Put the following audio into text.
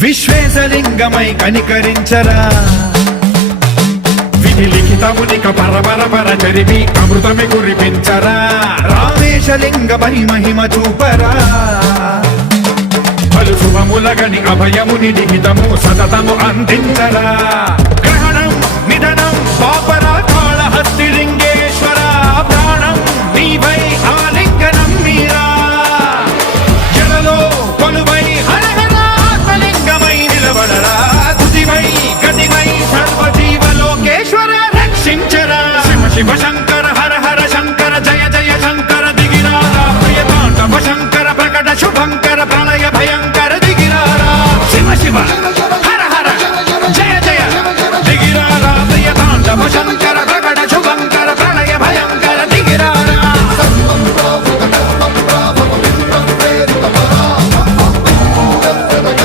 విశ్వేశలింగమై కనికరించరా విధి లిఖితమునిక పరపర చరివి అమృతమి కురిపించరా రామేశలింగమై మహిమ చూపరా పలు శుభములగని అభయముని లిఖితము సతతము అందించరా